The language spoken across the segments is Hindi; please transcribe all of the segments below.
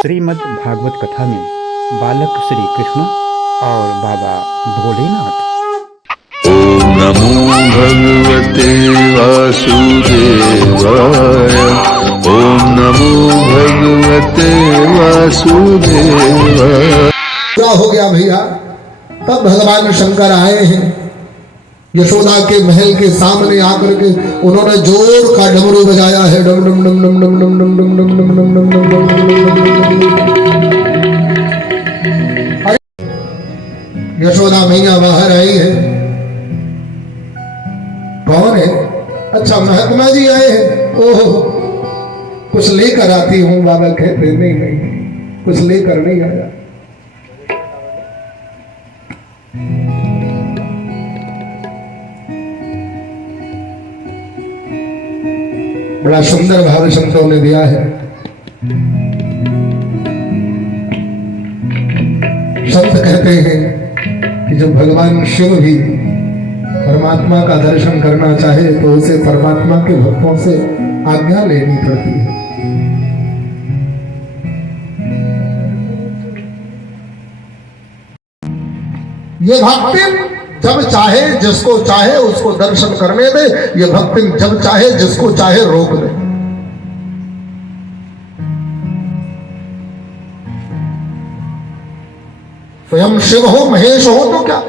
श्रीमद् भागवत कथा में बालक श्री कृष्ण और बाबा भोलेनाथ। ओम नमो भगवते वासुदेवाय। ओम नमो भगवते वासुदेवाय। पूरा हो गया भैया। तब भगवान शंकर आए हैं यशोदा के महल के सामने आकर के उन्होंने जोर का डमरू बजाया है। डम डम डम डम डम डम डम डम डम डम डम डम डम डम। यशोदा मैया बाहर आई है। कौन है? अच्छा महात्मा जी आए हैं। ओह कुछ लेकर आती हूँ। बाबा कहते नहीं नहीं कुछ लेकर नहीं आया। बड़ा सुंदर भाव संतों ने दिया है। संत कहते हैं कि जो भगवान शिव भी परमात्मा का दर्शन करना चाहे तो उसे परमात्मा के भक्तों से आज्ञा लेनी पड़ती है। ये भक्ति जब चाहे जिसको चाहे उसको दर्शन करने दे। ये भक्ति जब चाहे जिसको चाहे रोक दे। स्वयं शिव हो महेश हो तो क्या।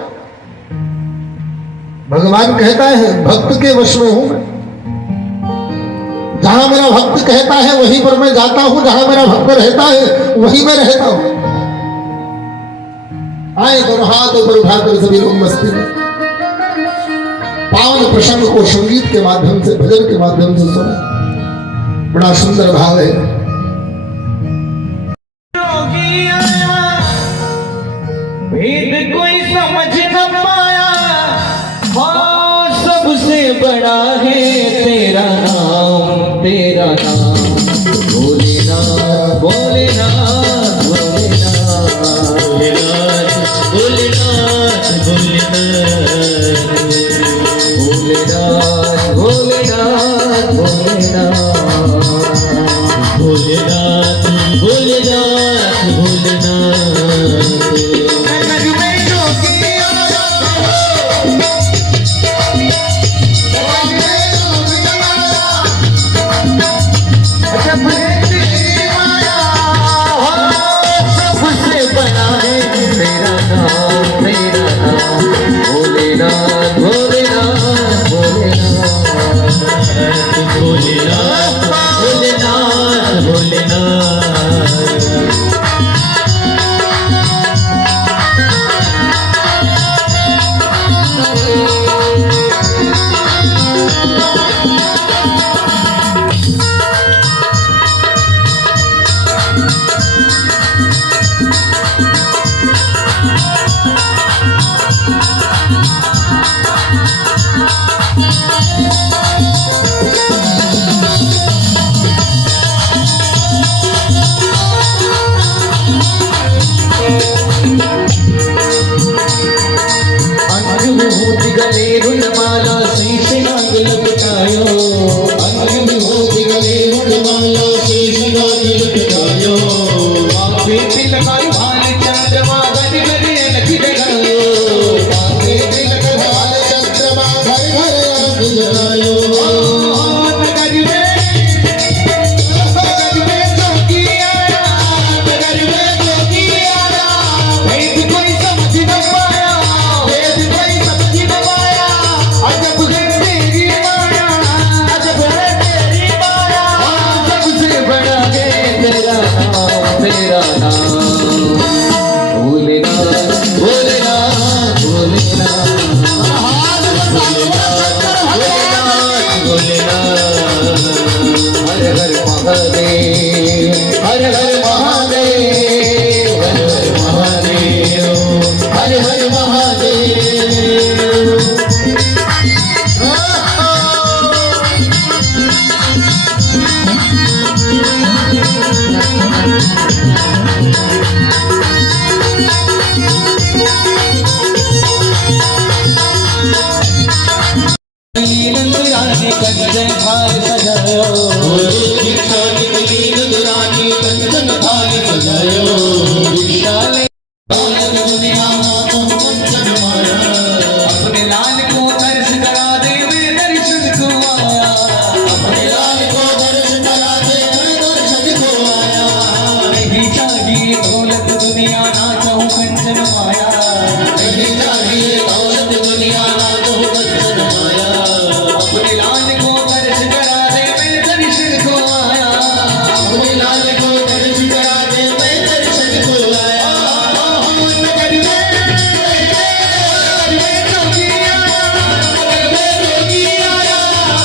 भगवान कहता है भक्त के वश में हूं मैं। जहां मेरा भक्त कहता है वहीं पर मैं जाता हूं। जहां मेरा भक्त रहता है वहीं मैं रहता हूं। आए दोनों हाथ ऊपर उठाकर सभी लोग मस्ती में पावन प्रसंग को संगीत के माध्यम से भजन के माध्यम से सुने। बड़ा सुंदर भाव है। भेद कोई समझ न पाया। हाँ सबसे बड़ा है तेरा नाम भोलेनाथ भोलेनाथ भोलेनाथ भोलेनाथ भोलेनाथ भोलेनाथ भोलेनाथ भोलेनाथ भोलेनाथ भोलेनाथ। कंचन थाल बजायो भिक्षा ले दौलत दुनिया मातम कंचन माया अपने लाल को दर्श करा दे मैं दर्शन को आया अपने लाल को दर्श करा दे मैं दर्शन को आया नहीं चाहिए दौलत दुनिया ना चाहूं कंचन माया नहीं चाहिए दौलत दुनिया ना चाहूं कंचन माया अपने लाल को दर्श करा दे मैं दर्शन को आया अपने लाल को दर्श करा दे मैं दर्शन को आया नगर में जोगी आया नगर में जोगी आया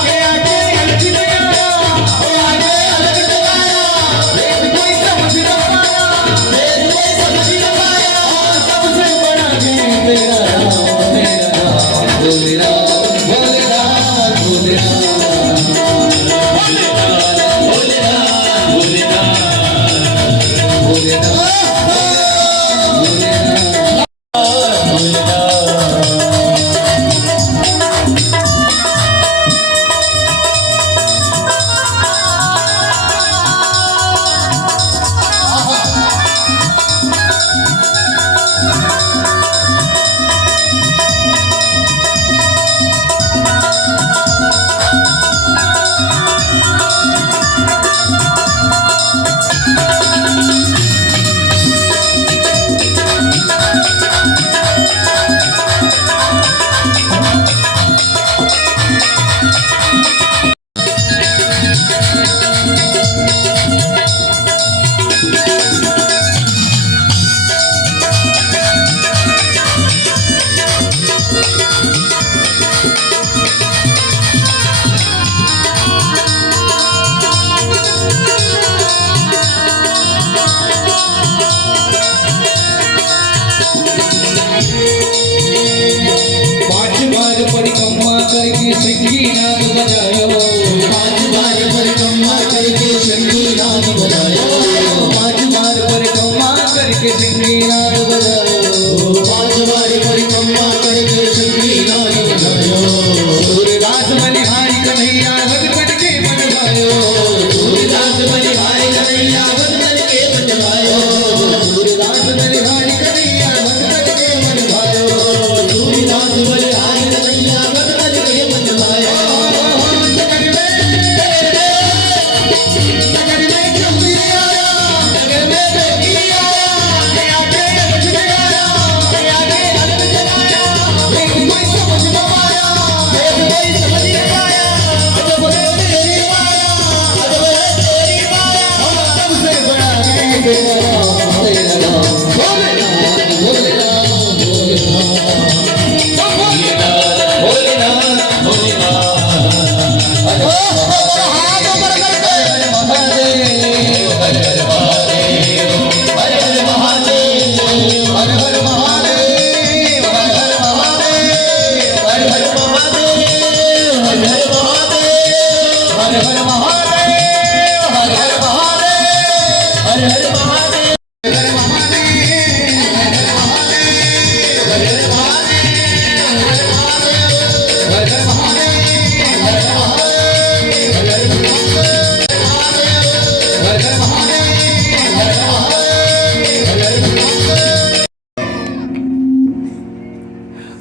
के आगे हलक गया ओ आगे हलक गया वेद कोई समझ न पाया वेद कोई समझ न पाया सबसे बड़ा है तेरा नाम भोलेनाथ भोलेनाथ भोलेनाथ भोलेनाथ पांच बार परिक्रमा करके सिंगी नाद बजायो पांच बार परिक्रमा करके सिंगी नाद बजायो पांच बार परिक्रमा करके सिंगी नाद बजायो पांच बार परिक्रमा करके सिंगी नाद बजायो सूरदास बलिहारी कन्हैया भगत के बनवायो सूरदास बलिहारी कन्हैया भगत के बनवायो सूरदास बलिहारी कन्हैया भगत के बनवायो सूरदास बलिहारी कन्हैया भगत के बनवायो नगर में जोगी आया नगर में जोगी आया के आगे हलक गया के आगे हलक गया वेद कोई समझ न पाया वेद कोई समझ न पाया अजब है तेरी माया अजब है तेरी माया सबसे बड़ा है तेरा नाम भोलेनाथ भोलेनाथ भोलेनाथ भोलेनाथ भोलेनाथ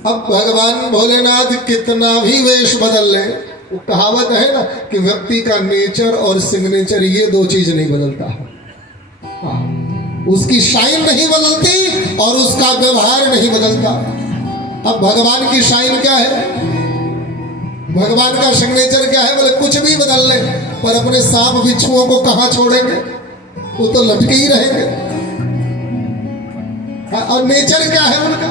अब भगवान भोलेनाथ कितना भी वेश बदल ले, वो कहावत है ना कि व्यक्ति का नेचर और सिग्नेचर ये दो चीज नहीं बदलता है। हाँ, उसकी शाइन नहीं बदलती और उसका व्यवहार नहीं बदलता। अब भगवान की शाइन क्या है, भगवान का सिग्नेचर क्या है? बोले कुछ भी बदल ले पर अपने सांप बिच्छुओं को कहाँ छोड़ेंगे, वो तो लटके ही रहेंगे। और नेचर क्या है उनका?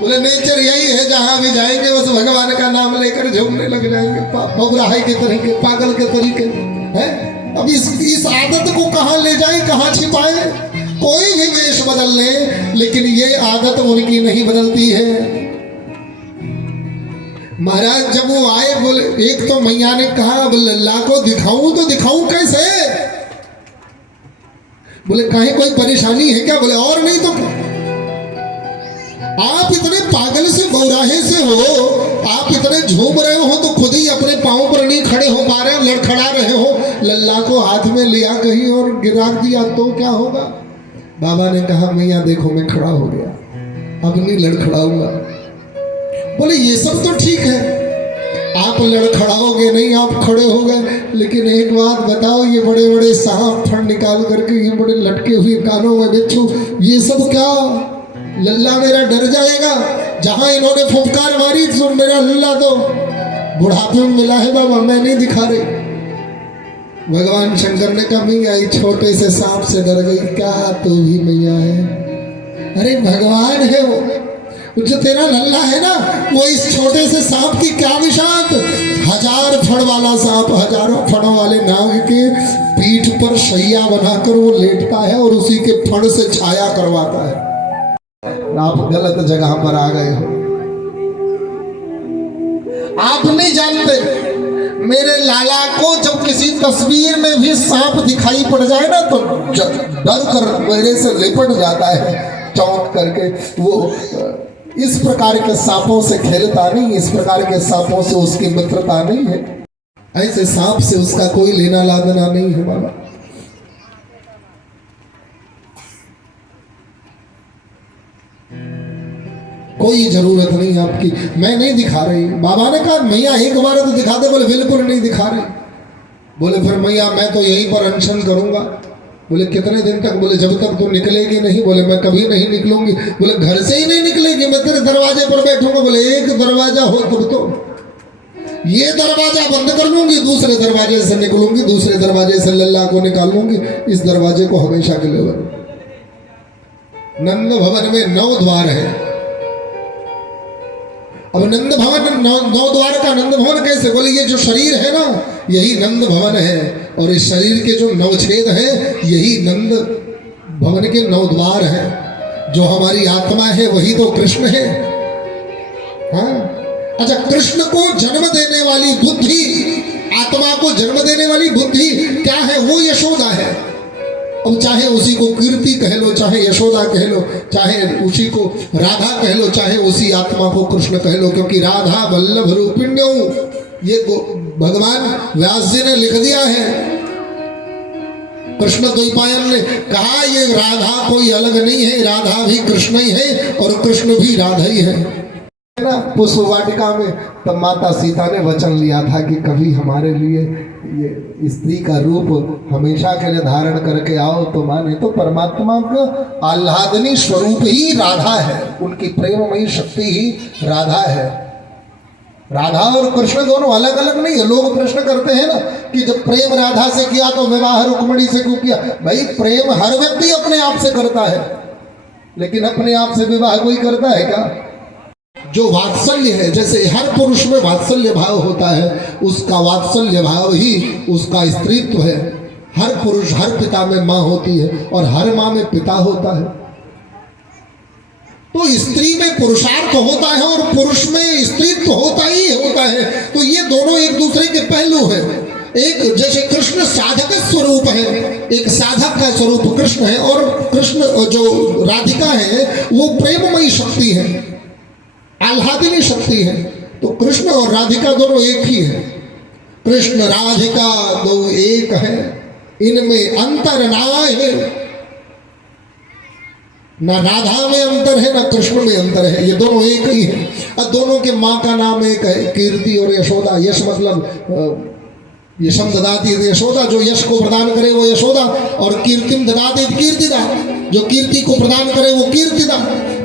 बोले नेचर यही है जहां भी जाएंगे बस भगवान का नाम लेकर झूमने लग जाएंगे, बबराही के तरीके, पागल के तरीके है। अब इस आदत को कहाँ ले जाएं, कहाँ छिपाएं? कोई भी वेश बदल ले लेकिन ये आदत उनकी नहीं बदलती है। महाराज जब वो आए, बोले एक तो मैया ने कहा बोले अल्लाह को दिखाऊं तो दिखाऊं कैसे? बोले कहीं कोई परेशानी है क्या? बोले और नहीं तो क्या, आप इतने पागल से बौराहे से हो, आप इतने झूम रहे हो तो खुद ही अपने पांव पर नहीं खड़े हो पा रहे, लड़खड़ा रहे हो। लल्ला को हाथ में लिया कहीं और गिरा दिया तो क्या होगा? बाबा ने कहा मैया देखो मैं खड़ा हो गया, अब नहीं लड़खड़ाऊंगा। बोले ये सब तो ठीक है, आप लड़खड़ाओगे नहीं, आप खड़े हो गए, लेकिन एक बात बताओ, ये बड़े बड़े सांप फड़ निकाल करके, ये बड़े लटके हुए कानों में बिच्छू, ये सब क्या? लल्ला मेरा डर जाएगा। जहां इन्होंने फुफकार मारी तो मेरा लल्ला तो बुढ़ापे में मिला है बाबा, मैं नहीं दिखा रही। भगवान शंकर ने कहा मैया छोटे से सांप से डर गई क्या? तू भी मैया है? अरे भगवान है वो जो तेरा लल्ला है ना, वो इस छोटे से सांप की क्या विशाल, 1000 फड़ वाला सांप, हजारों फड़ों वाले नाग के पीठ पर शैया बनाकर वो लेटता है और उसी के फड़ से छाया करवाता है। आप गलत जगह पर आ गए हो, आप नहीं जानते मेरे लाला को जब किसी तस्वीर में भी सांप दिखाई पड़ जाए ना तो डर कर मेरे से लिपट जाता है, चौंक करके। वो इस प्रकार के सांपों से खेलता नहीं, इस प्रकार के सांपों से उसकी मित्रता नहीं है, ऐसे सांप से उसका कोई लेना लादना नहीं है बाबा। कोई जरूरत नहीं आपकी, मैं नहीं दिखा रही। बाबा ने कहा मैया एक बार तो दिखा दे। बोले बिल्कुल नहीं दिखा रही। बोले फिर मैया मैं तो यहीं पर अनशन करूंगा। बोले कितने दिन तक? बोले जब तक तू निकलेगी नहीं। बोले मैं कभी नहीं निकलूंगी। बोले घर से ही नहीं निकलेगी, मैं तेरे दरवाजे पर बैठूंगा। बोले एक दरवाजा हो तब तो, ये दरवाजा बंद कर लूंगी, दूसरे दरवाजे से निकलूंगी, दूसरे दरवाजे से लल्ला को निकाल लूंगी, इस दरवाजे को हमेशा के लिए बंद। नंद भवन में 9 द्वार है। अब नंद भवन 9 द्वार का नंद भवन कैसे? बोले ये जो शरीर है ना, यही नंद भवन है, और इस शरीर के जो 9 छेद है, यही नंद भवन के 9 द्वार है। जो हमारी आत्मा है वही तो कृष्ण है। हाँ अच्छा, कृष्ण को जन्म देने वाली बुद्धि, आत्मा को जन्म देने वाली बुद्धि क्या है? वो यशोदा है। अब चाहे उसी को कीर्ति कह लो, चाहे यशोदा कह लो, चाहे उसी को राधा कह लो, चाहे उसी आत्मा को कृष्ण कह लो, क्योंकि राधा वल्लभ रूपिण्यौ, ये भगवान व्यास जी ने लिख दिया है। कृष्ण द्वैपायन ने कहा ये राधा कोई अलग नहीं है, राधा भी कृष्ण ही है और कृष्ण भी राधा ही है ना। पुष्प वाटिका में तब माता सीता ने वचन लिया था कि कभी हमारे लिए ये स्त्री का रूप हमेशा के लिए धारण करके आओ तो माने। तो परमात्मा का आह्लादनी स्वरूप ही राधा है, उनकी प्रेममयी शक्ति ही राधा है। राधा और कृष्ण दोनों अलग अलग नहीं है। लोग प्रश्न करते हैं ना कि जब प्रेम राधा से किया तो विवाह रुक्मिणी से क्यों किया? भाई प्रेम हर व्यक्ति अपने आप से करता है, लेकिन अपने आप से विवाह कोई करता है क्या? जो वात्सल्य है, जैसे हर पुरुष में वात्सल्य भाव होता है, उसका वात्सल्य भाव ही उसका स्त्रीत्व है। हर पुरुष, हर पिता में माँ होती है और हर माँ में पिता होता है। तो स्त्री में पुरुषार्थ होता है और पुरुष में स्त्रीत्व होता ही होता है। तो ये दोनों एक दूसरे के पहलू हैं। एक जैसे कृष्ण साधक स्वरूप है, एक साधक का स्वरूप कृष्ण है, और कृष्ण जो राधिका है वो प्रेममयी शक्ति है, आह्लादिनी शक्ति है। तो कृष्ण और राधिका दोनों एक ही है। कृष्ण राधिका दो एक है, इनमें अंतर ना है। ना राधा में अंतर है, ना कृष्ण में अंतर है, ये दोनों एक ही है। और दोनों के माँ का नाम एक है, कीर्ति और यशोदा। यश मतलब यशम ददाती यशोदा, जो यश को प्रदान करे वो यशोदा, और कीर्तिम ददाती कीर्तिदा, जो कीर्ति को प्रदान करे वो कीर्तिदा।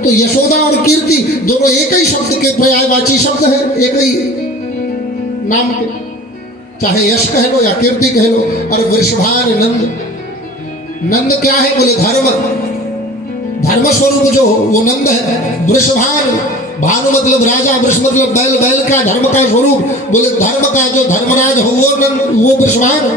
तो यशोदा और कीर्ति दोनों एक ही शब्द के पर्यायवाची शब्द है, एक ही नाम के, चाहे यश कह लो या कीर्ति कह लो। और वृषभान नंद, नंद क्या है? बोले धर्म, धर्म स्वरूप जो वो नंद है। वृषभान, भानु मतलब राजा, वृष मतलब बैल, बैल का धर्म का स्वरूप। बोले धर्म का जो धर्मराज हो वो नंद, वो वृषभान।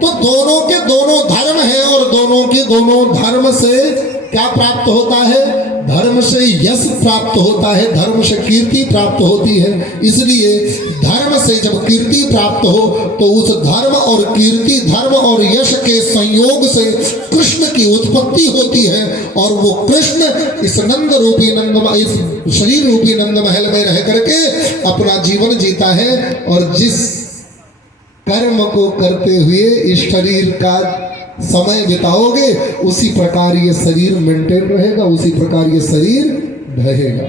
तो दोनों के दोनों धर्म है, और दोनों के दोनों धर्म से क्या प्राप्त होता है? धर्म से यश प्राप्त होता है, धर्म से कीर्ति प्राप्त होती है। इसलिए धर्म से जब कीर्ति प्राप्त हो तो उस धर्म और कीर्ति, धर्म और यश के संयोग से कृष्ण की उत्पत्ति होती है। और वो कृष्ण इस नंद रूपी इस शरीर रूपी नंद महल में रह करके अपना जीवन जीता है। और जिस कर्म को करते हुए इस शरीर का समय बिताओगे उसी प्रकार ये शरीर मेंटेन रहेगा, उसी प्रकार ये शरीर ढहेगा।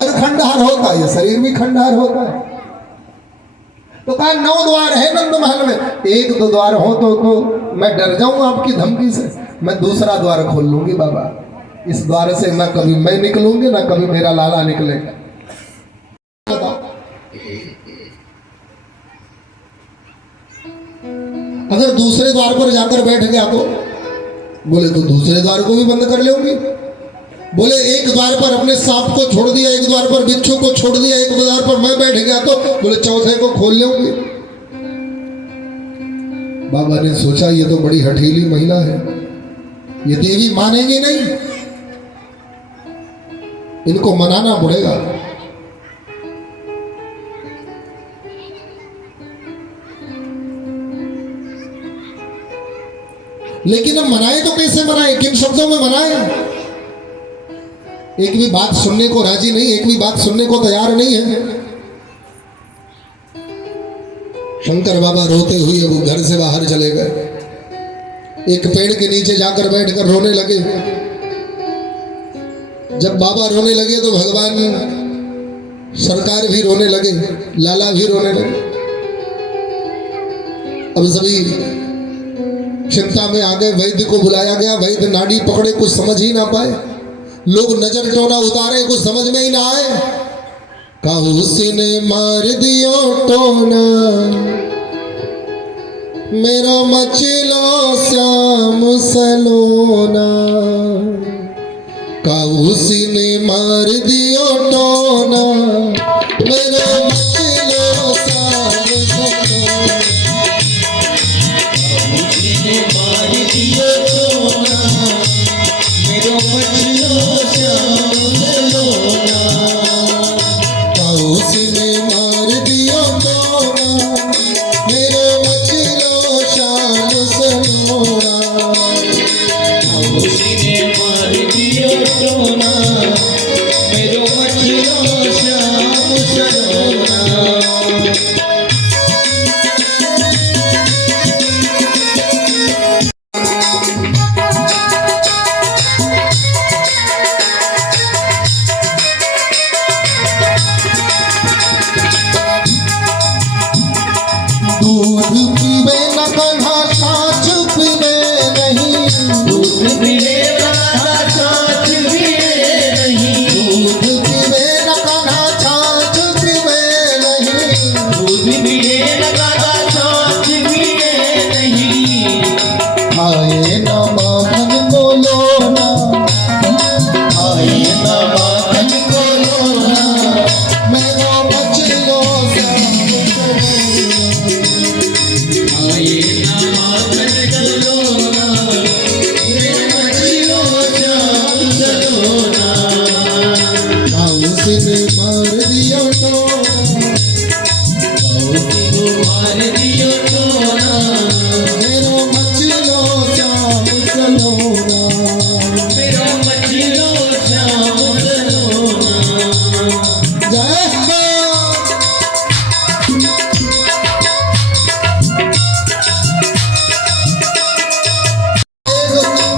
खंडहर होता है, ये शरीर भी खंडहर होता है। तो कहा 9 द्वार है नंद महल में, 1-2 द्वार हो तो मैं डर जाऊं आपकी धमकी से, मैं दूसरा द्वार खोल लूंगी बाबा। इस द्वार से ना कभी मैं निकलूंगी ना कभी मेरा लाला निकलेगा। अगर दूसरे द्वार पर जाकर बैठ गया तो बोले तो दूसरे द्वार को भी बंद कर लेंगे। बोले एक द्वार पर अपने सांप को छोड़ दिया, एक द्वार पर बिच्छू को छोड़ दिया, एक द्वार पर मैं बैठ गया तो बोले चौथे को खोल लेंगे। बाबा ने सोचा ये तो बड़ी हठीली महिला है, ये देवी मानेंगे नहीं, इनको मनाना पड़ेगा। लेकिन अब मनाए तो कैसे मनाए, किन शब्दों में मनाए? एक भी बात सुनने को राजी नहीं, एक भी बात सुनने को तैयार नहीं है। शंकर बाबा रोते हुए वो घर से बाहर चले गए, एक पेड़ के नीचे जाकर बैठकर रोने लगे। जब बाबा रोने लगे तो भगवान सरकार भी रोने लगे, लाला भी रोने लगे। अब सभी चिंता में आ गए, वैद्य को बुलाया गया। वैद्य नाड़ी पकड़े, कुछ समझ ही ना पाए। लोग नजर टोना उतारे, कुछ समझ में ही ना आए। कहू उसने मार दियो टोना, मेरा मचलो श्याम सलोना। कहू उसने मार दियो टोना, मेरा मचलो श्याम सलोना। मार दियो टोना, मेरो मचलो श्याम सलोना। उसने मार दियो टोना, मेरो मचलो श्याम सलोना। उसने मार दियो टोना, मेरो मचलो श्याम सलोना। दूध पीवे न कन्हा छाछ पीवे नहीं, दूध पीवे न कन्हा छाछ पीवे नहीं। दूध पीवे न कन्हा छाछ पीवे नहीं, दूध पीवे न कन्हा छाछ पीवे नहीं। खाए न माखन को लोना, खाए न माखन को लोना, मेरा मचलो श्याम उसने मार दियो टोना, मार दियो टोना, मेरो मचलो श्याम सलोना। मेरो मचलो श्याम सलोना। जय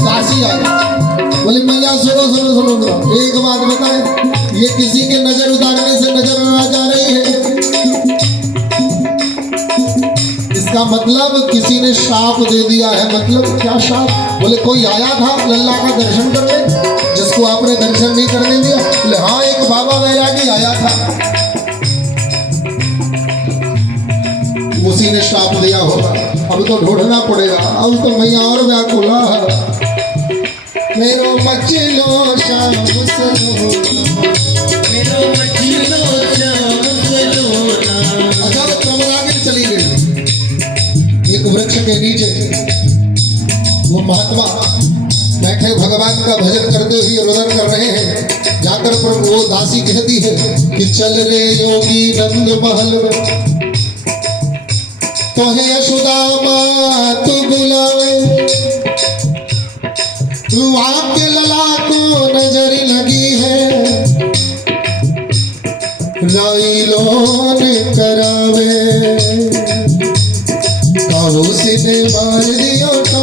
दासी आई, बोले मैया सुनो सुनो सुनो, एक बात बताए, ये किसी के नजर उतारने से नजर ना जा रही है। इसका मतलब किसी ने शाप दे दिया है। मतलब क्या शाप? बोले कोई आया था लल्ला का दर्शन करने, जिसको आपने दर्शन नहीं करने दिया। बोले हाँ, एक बाबा वैरागी आया था, उसी ने शाप दिया होगा। अब तो ढूंढना पड़ेगा, अब तो मैया और व्याकुला है। मेरो मचलो श्याम सलोना, मेरो मचलो श्याम सलोना। अगर कमरागिर चली गई, एक वृक्ष के नीचे वो महात्मा बैठे भगवान का भजन करते हुए रुदन कर रहे हैं। जाकर पर वो दासी कहती है कि चल रे योगी नंद महल में, तो है यशोदा माँ तू बुलावे। तू आपके लला को नजर लगी है, राई लोन करावे। कहू सीने मार दियो तो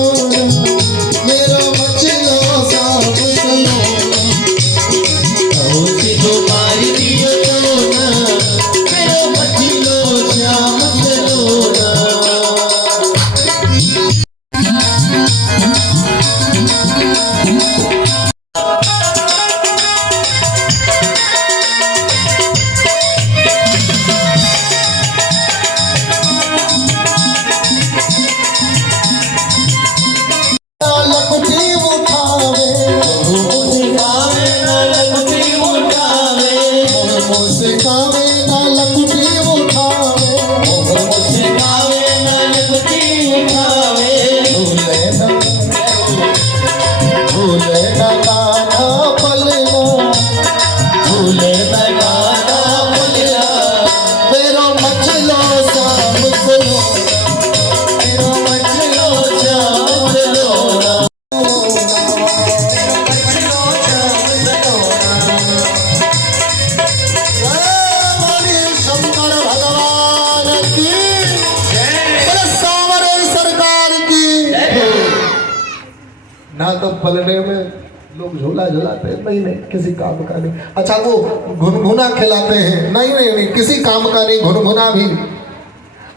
ना तो पलने में लोग झूला झुलाते हैं, नहीं किसी काम का नहीं। अच्छा वो घुनघुना खिलाते हैं, नहीं किसी काम का नहीं, घुनघुना भी।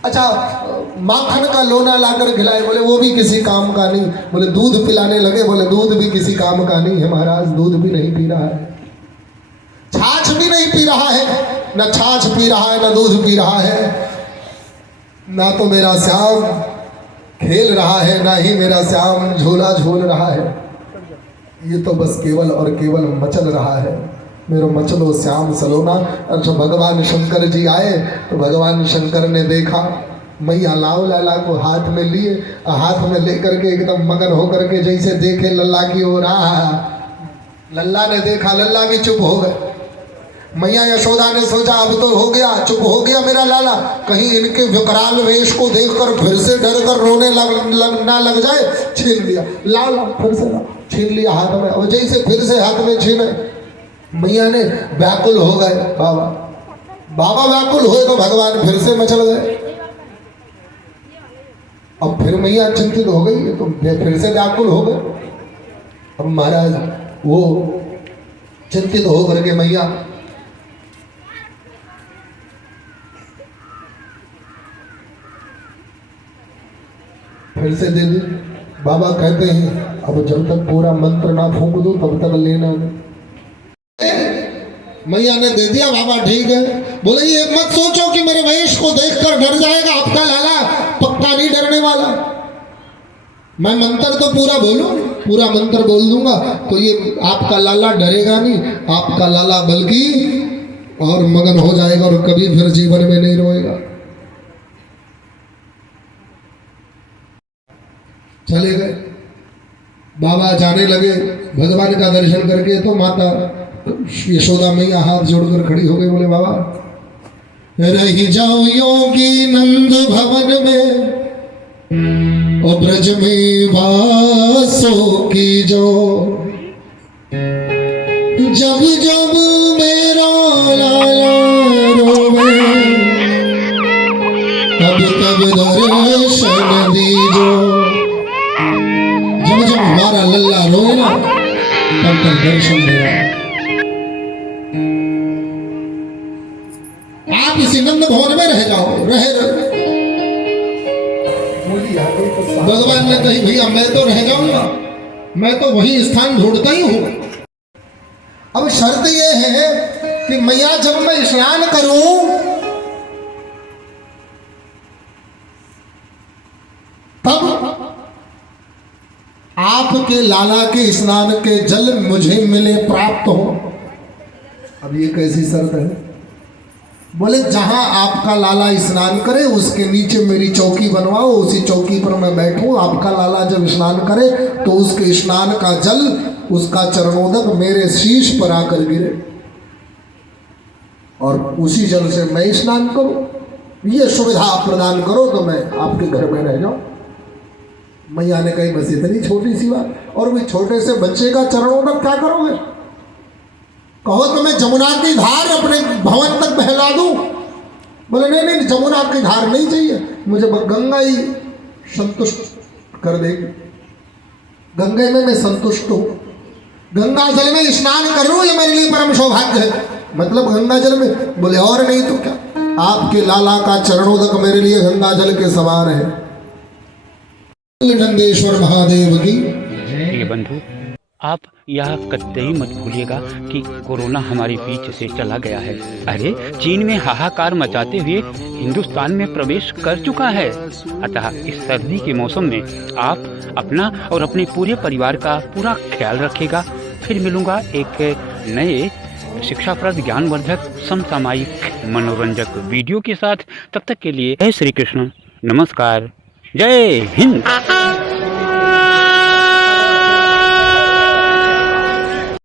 अच्छा माखन का लोना लाकर खिलाए, बोले वो भी किसी काम का नहीं। बोले दूध पिलाने लगे, बोले दूध भी किसी काम का नहीं है महाराज, दूध भी नहीं पी रहा है, छाछ भी नहीं पी रहा है, न छाछ पी रहा है न दूध पी रहा है, ना तो मेरा श्याम खेल रहा है ना ही मेरा श्याम झूला झूल रहा है। ये तो बस केवल और केवल मचल रहा है, मेरा मचलो श्याम सलोना। और जब भगवान शंकर जी आए तो भगवान शंकर ने देखा मैया लाओ लाला को हाथ में लिए, हाथ में लेकर के एकदम मगन होकर के जैसे देखे लल्ला की ओर लल्ला ने देखा, लल्ला भी चुप हो गए। मैया यशोदा ने सोचा अब तो हो गया, चुप हो गया मेरा लाला, कहीं इनके विकराल वेश को देखकर फिर से डर कर रोने ना लग जाए। छीन लिया लाला, फिर से छीन लिया हाथ में, और जैसे फिर से हाथ में छीने मैया ने व्याकुल हो गए। बाबा व्याकुल हुए तो भगवान फिर से मचल गए। अब फिर मैया चिंतित हो गई तो फिर से व्याकुल हो गए। अब महाराज वो चिंतित हो करके मैया फिर से दे दी। बाबा कहते हैं अब जब तक पूरा मंत्र ना फूंक दो तब तक लेना नहीं। मैया ने दे दिया, बाबा ठीक है। बोले ये मत सोचो कि मेरे वेश को देखकर डर जाएगा आपका लाला, पक्का नहीं डरने वाला। मैं मंत्र तो पूरा बोलूं, पूरा मंत्र बोल दूंगा तो ये आपका लाला डरेगा नहीं, आपका लाला बल्कि और मगन हो जाएगा और कभी फिर जीवन में नहीं रोएगा। चले गए, बाबा जाने लगे भगवान का दर्शन करके। तो माता यशोदा मैया हाथ जोड़कर खड़ी हो गई, बोले बाबा रही जाओ योगी नंद भवन में, और ब्रज में वासो की जो, जब जब मेरा लाला रोवे तब तब दर्शन दीजो। जब जब हमारा लल्ला रोए ना तब तक दर्शन देना। आप इसी नंद भवन में रह जाओ, रहे भगवान ने कही भैया मैं तो रह जाऊंगा, मैं तो वही स्थान ढूंढता ही हूं। अब शर्त यह है कि मैया जब मैं स्नान करूं तब आपके लाला के स्नान के जल मुझे मिले, प्राप्त हो। अब ये कैसी शर्त है? बोले जहां आपका लाला स्नान करे उसके नीचे मेरी चौकी बनवाओ, उसी चौकी पर मैं बैठूं। आपका लाला जब स्नान करे तो उसके स्नान का जल, उसका चरणोदक मेरे शीश पर आकर गिरे और उसी जल से मैं स्नान करूं। ये सुविधा आप प्रदान करो तो मैं आपके घर में रह जाऊं। मैया ने कही बस इतनी छोटी सी बात, और भी छोटे से बच्चे का चरणोदक क्या करोगे? कहो तो मैं जमुना की धार अपने भवन तक बहला दूं। बोले नहीं जमुना की धार नहीं चाहिए मुझे, गंगा ही संतुष्ट कर देगी। गंगे में मैं संतुष्ट हूं, गंगा जल में स्नान कर लूं ये मेरे लिए परम सौभाग्य है। मतलब गंगा जल में? बोले और नहीं तो क्या, आपके लाला का चरणोदक मेरे लिए गंगा जल के समान है। नंदेश्वर महादेव की। प्रिय बंधु, आप यह कतई मत भूलिएगा कि कोरोना हमारे बीच से चला गया है। अरे चीन में हाहाकार मचाते हुए हिंदुस्तान में प्रवेश कर चुका है। अतः इस सर्दी के मौसम में आप अपना और अपने पूरे परिवार का पूरा ख्याल रखिएगा। फिर मिलूंगा एक नए शिक्षाप्रद, ज्ञानवर्धक, समसामयिक, मनोरंजक वीडियो के साथ। तब तक के लिए जय श्री कृष्ण, नमस्कार, जय हिंद।